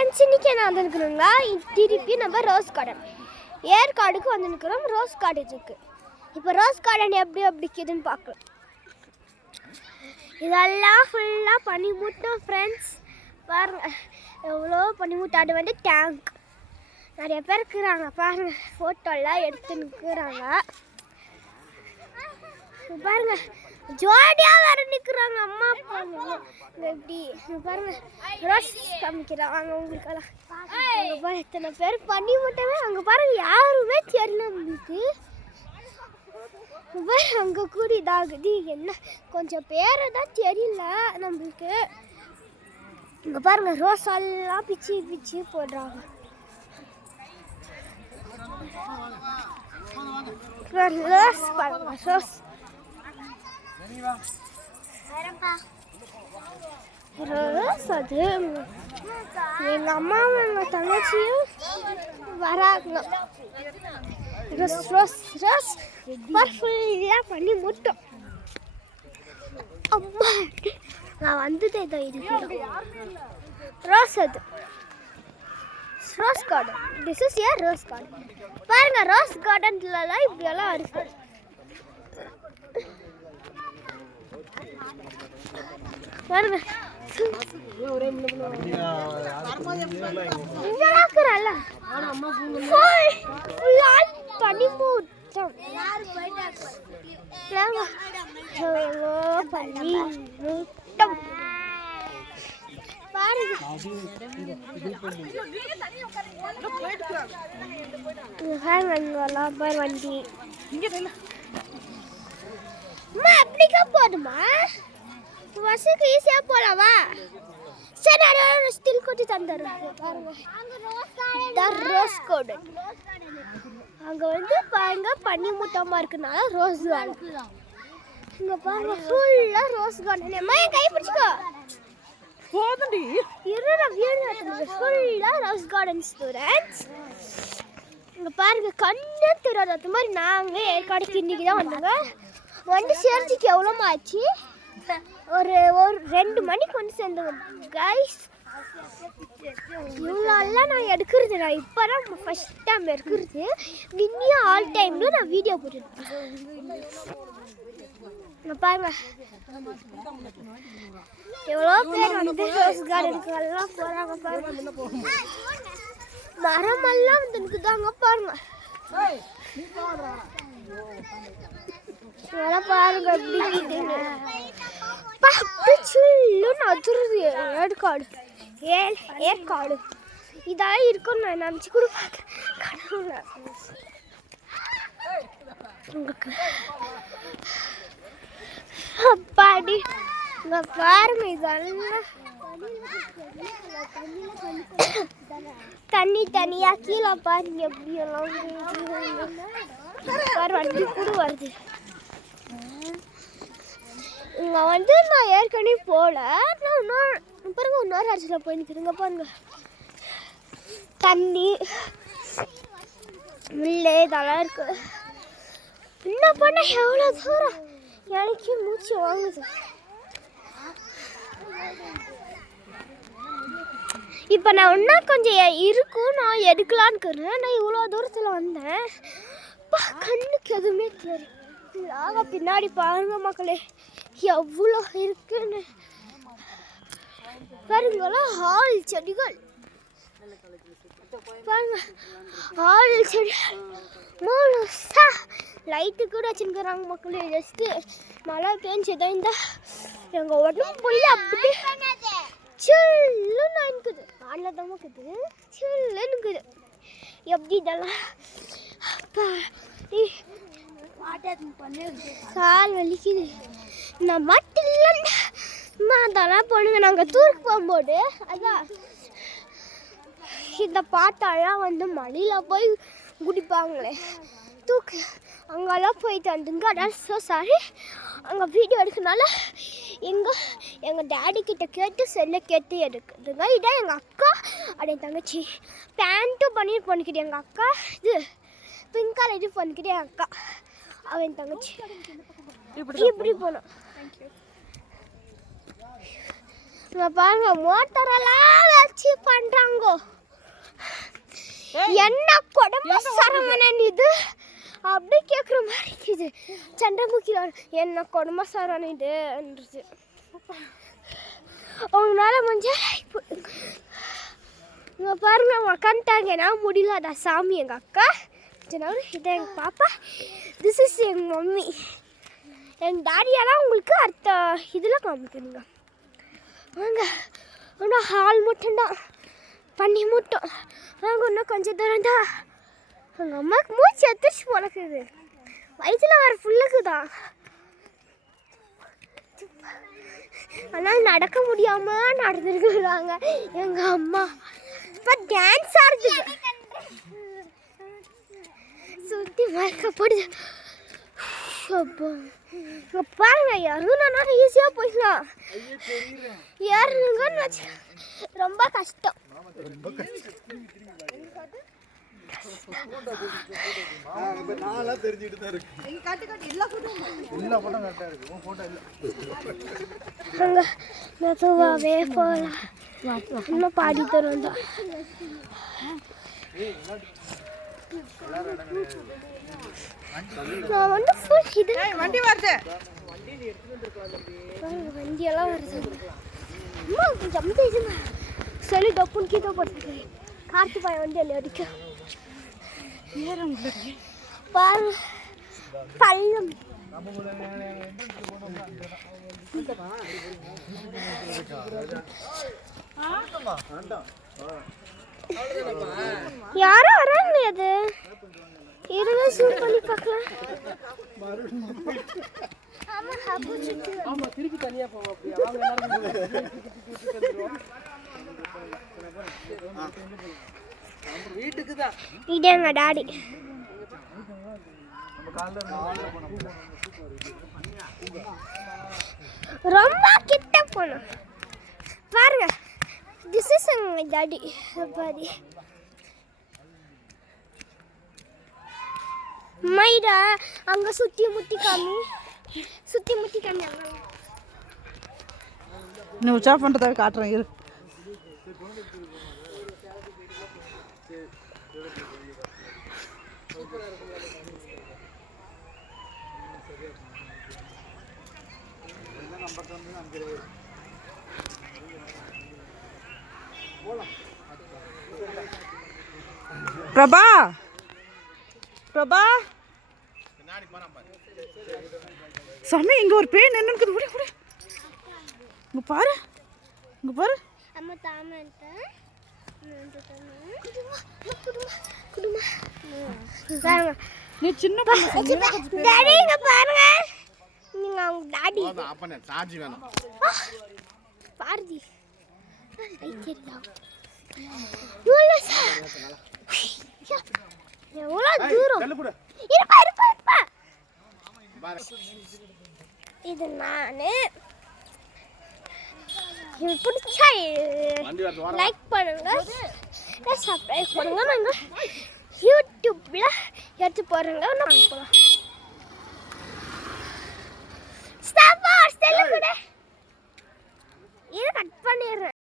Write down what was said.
இன்னைக்கு என்ன வந்துருக்குறோங்களா, திருப்பி நம்ம ரோஸ் கார்டன் ஏற்காடுக்கு வந்துருக்குறோம். ரோஸ் கார்டன் இருக்கு. இப்போ ரோஸ் கார்டன் எப்படி இருக்குதுன்னு பார்க்கலாம். இதெல்லாம் ஃபுல்லாக பனிமூட்டம் ஃப்ரெண்ட்ஸ். பாருங்க எவ்வளோ பனிமூட்டம். அது வந்து டேங்க். நிறைய பேர் இருக்கிறாங்க பாருங்க, ஃபோட்டோலாம் எடுத்து நிற்கிறாங்க பாருங்க. ஜோடியாக வேறு நிற்கிறாங்க அம்மா அப்பா. எப்படி பாருங்க ரோஸ் காமிக்கிறாங்க உங்களுக்கெல்லாம். அங்கே பாரு எத்தனை பேர் பண்ணி மட்டுமே. அங்கே பாருங்க யாருமே தெரியல உங்களுக்கு. அங்கே கூடி இதாகுது என்ன, கொஞ்சம் பேரை தான் தெரியல நம்மளுக்கு. இங்கே பாருங்க ரோஸ் எல்லாம் பிச்சு பிச்சு போடுறாங்க. ரோஸ் பாருங்க ரோஸ். ரோஸ் அது எங்கள் அம்மாவும் எங்கள் தங்கச்சியும் வராங்க. ரோஸ் ரோஸ் ரோஸ் ஃபுல்லாக பண்ணி முட்டோம். அம்மா நான் வந்ததே இதை இது ரோஸ். அது rose garden. This is a rose garden. பாருங்க ரோஸ் கார்டன்லலாம் இப்படியெல்லாம் இருக்கு. பாருங்க பனிமூட்டம். பனிமூட்டம் பாருங்க. வண்டி அப்படிக்கா போதுமா? பஸ்ஸுக்கு ஈஸியாக போகலாமா? சரி நிறைய ஸ்டில் கொட்டி தந்துடுறோம். பாருங்க ரோஸ் கார்டன். அங்கே வந்து பாருங்க பனிமூட்டமாக இருக்குனால ரோஸ் கார்டன். இங்கே பாருங்க ஃபுல்லாக ரோஸ் கார்டன். அம்மா என் கை பிடிச்சிக்கோ போதுண்டி. ஃபுல்லாக ரோஸ் கார்டன் ஸ்டூடெண்ட்ஸ். இங்கே பாருங்க கண்ணு தெரியாது. அது மாதிரி நாங்கள் ஏற்காடுக்கு இன்னைக்கு தான் வந்தோங்க. வந்து சேர்த்துக்கு எவ்வளோமா ஆச்சு? ஒரு 2 மணிக்கு வந்து சேர்ந்தோங்க கைஸ். இவ்வளோலாம் நான் எடுக்கிறது. நான் இப்போ தான் ஃபஸ்ட் டைம் எடுக்கிறது. இன்னும் ஆல் டைம்ல நான் வீடியோ போட்டுருக்கேன். பாருங்க எவ்வளோ பேர் வந்து ரோஸ் கார்டனுக்கு எல்லாம் போகிறாங்க. பாருங்க மரமெல்லாம் வந்து இருக்குதாங்க. பாருங்க பாருங்க எப்படி சொல்லுன்னு அதிருது. ஏற்காடு ஏற்காடு இதாக இருக்குன்னு நான் நினச்சி கூட பார்க்குறேன். உங்களுக்கு அப்பாடி இங்கே பாருங்க இதெல்லாம் தண்ணி தனியாக கீழே பாருங்க எப்படியெல்லாம் பாரு. வண்டி கூட வருது. இங்கே வந்து நான் ஏற்கனவே போகல. நான் பாருங்க இன்னொரு இடத்துல போய் நிற்கிறேங்க. பாருங்க தண்ணி முள்ளு இதெல்லாம் இருக்கு. என்ன பண்ண எவ்வளோ தூரம் எனக்கு மூச்சு வாங்குது. இப்போ நான் இன்னும் கொஞ்சம் இருக்கும் நான் எடுக்கலான்னு இருக்கிறேன். நான் இவ்வளோ தூரத்தில் வந்தேன். கண்ணுக்கு எதுவுமே தெரியும். பின்னாடி பாருங்க மக்களே எவ்வளோ இருக்குன்னு. பாருங்களா ஆள் செடிகள். பாருங்க ஆள் செடிகள் முழுசா லைட்டு கூட வச்சுருக்கிறாங்க மக்களே. ஜஸ்ட்டு மழை பெஞ்சதான் இந்த எங்கள் உடம்புள்ள அப்படி சில்லுன்னு இருக்குது. நல்லதமாக இருக்குது சில்லுன்னு இருக்குது. எப்படி இதெல்லாம் கால் வலிக்குது. நான் மட்டும் இல்லைன்னா அதெல்லாம் போடுங்க. நாங்கள் டூருக்கு போகும்போது அதான் இந்த பாட்டெல்லாம் வந்து மழையில் போய் குடிப்பாங்களே தூக்கு அங்கெல்லாம் போயிட்டு வந்துங்க. அதான் ஸோ சாரி அங்கே வீடியோ எடுக்கனால எங்கள் டேடி கிட்ட கேட்டு செல்ல கேட்டு எடுக்குதுங்க. இதான் எங்கள் அக்கா அப்படியே தங்கச்சி. பேண்ட்டும் பண்ணிட்டு பண்ணிக்கிட்டு எங்கள் அக்கா. இது பிங்க் கலர் இது பண்ணிக்கிட்டு என் அக்கா அவன் தங்கச்சி இப்படி போனோம். இங்க பாருங்க மோட்டரெல்லாம் வச்சு பண்றாங்க. என்ன கொடுமை சரவணன் இது அப்படி கேட்குற மாதிரி இருக்குது. சந்திரமுகியில் என்ன கொடுமை சரவணன் இதுன்றது. அவங்களால முடிஞ்சால் இங்கே பாருங்க உக்காந்துட்டாங்க. நான் முடியலடா சாமி. எங்கள் அக்கா இதை எங்கள் பாப்பா, திஸ் இஸ் எங்கள் மம்மி. எங்கள் டாடியெல்லாம் உங்களுக்கு அடுத்த இதில் காமிக்கணுங்க. வாங்க ஆனால் ஹால் மட்டும்தான் பண்ணி மட்டும் வாங்க. இன்னும் கொஞ்சம் தூரம் தான். எங்கள் அம்மாவுக்கு மூச்சு எடுத்துச்சு போலக்குது. வயிற்றில் வர ஃபுல்லுக்கு தான். ஆனால் நடக்க முடியாமல் நடந்துருக்குறாங்க எங்கள் அம்மா. இப்போ டான்ஸ் ஆடுது. சுற்றி மறக்கப்படுது. இங்கே பாருங்க இறங்குனா ஈஸியாக போயிடலாம். ஏறுங்கன்னு வச்சு ரொம்ப கஷ்டம். மெதுவாகவே போகலாம். இன்னும் பாடி தரும் தான். நான் வந்து ஃபுல் இது வண்டி வருது. வண்டியெல்லாம் வருது. அம்மா ஜம்பு செய்யுங்க சொல்லி டப்புன்னு கீழே போட்டு கார்த்தி பாய் வண்டி எல்லாம் அடிக்க பாரு பள்ளம். யாரும் வராங்க. அது இருங்க சூப் பண்ணி பார்க்கலாம். திருப்பி தனியா போவோம். வீட்டுக்கு தான் இதேங்க டாடி. ரொம்ப கிட்ட போனோம் பாருங்க. திஸ் இஸ் எங்க டாடி. பாதி மைடா அங்க சுத்தி முத்தி காமி அங்க நீ உச்சா பண்றத காட்டுறேன் இரு. பிரபா பிரபா சாமி இங்க ஒரு பேய் நின்னுக்குது. விடு விடு. இங்க பாரு அம்மா தாமன்ட்ட குடுமா பாருங்க. நீ சின்ன பொண்ணு டாடி இங்க பாருங்க. நீங்க அவங்க டாடி அப்பனே சார்ஜ் வேணும். பாருடி ஐயோ எவ்வளோ தூரம் இருப்பா. இது நானு. இது பிடிச்சா லைக் பண்ணுங்க, சப்ஸ்கிரைப் பண்ணுங்க. நாங்கள் யூடியூப்ல எடுத்து போடுறோங்க. நாங்கள் போகலாம். ஸ்டாப் வாட்ச் கூட இதை கட் பண்ணிடுறேன்.